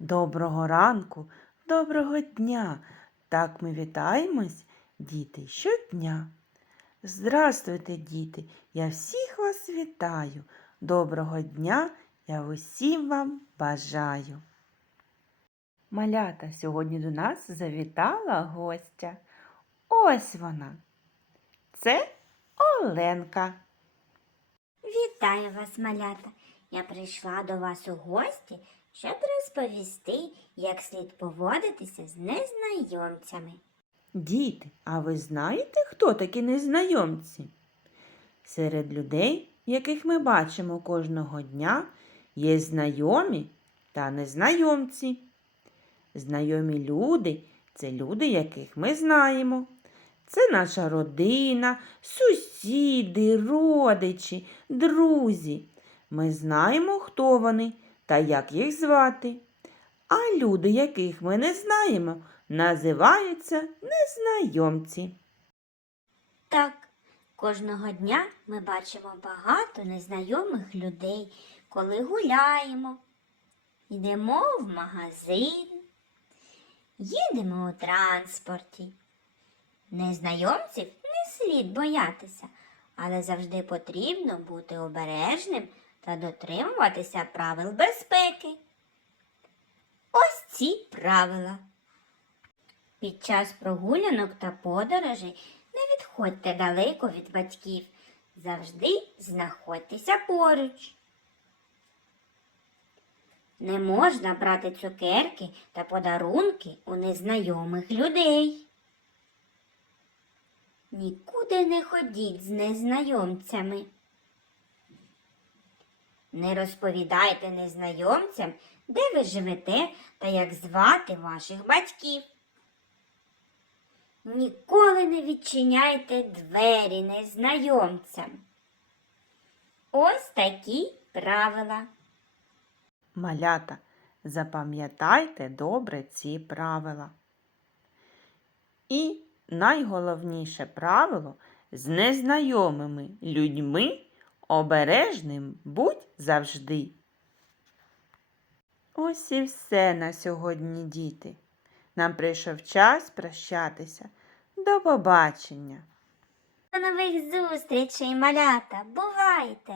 Доброго ранку, доброго дня. Так ми вітаємось, діти, щодня. Здравствуйте, діти! Я всіх вас вітаю. Доброго дня я усім вам бажаю. Малята, сьогодні до нас завітала гостя. Ось вона. Це Оленка. Вітаю вас, малята! Я прийшла до вас у гості, щоб розповісти, як слід поводитися з незнайомцями. Діти, а ви знаєте, хто такі незнайомці? Серед людей, яких ми бачимо кожного дня, є знайомі та незнайомці. Знайомі люди це люди, яких ми знаємо. Це наша родина, сусіди, родичі, друзі. Ми знаємо, хто вони та як їх звати. А люди, яких ми не знаємо, називаються незнайомці. Так, кожного дня ми бачимо багато незнайомих людей, коли гуляємо, йдемо в магазин, їдемо у транспорті. Незнайомців не слід боятися, але завжди потрібно бути обережним та дотримуватися правил безпеки. Ось ці правила. Під час прогулянок та подорожей не відходьте далеко від батьків. Завжди знаходьтеся поруч. Не можна брати цукерки та подарунки у незнайомих людей. Нікуди не ходіть з незнайомцями. Не розповідайте незнайомцям, де ви живете та як звати ваших батьків. Ніколи не відчиняйте двері незнайомцям. Ось такі правила. Малята, запам'ятайте добре ці правила. І найголовніше правило з незнайомими людьми обережним будь завжди. Ось і все на сьогодні, діти. Нам прийшов час прощатися. До побачення! До нових зустрічей, малята. Бувайте!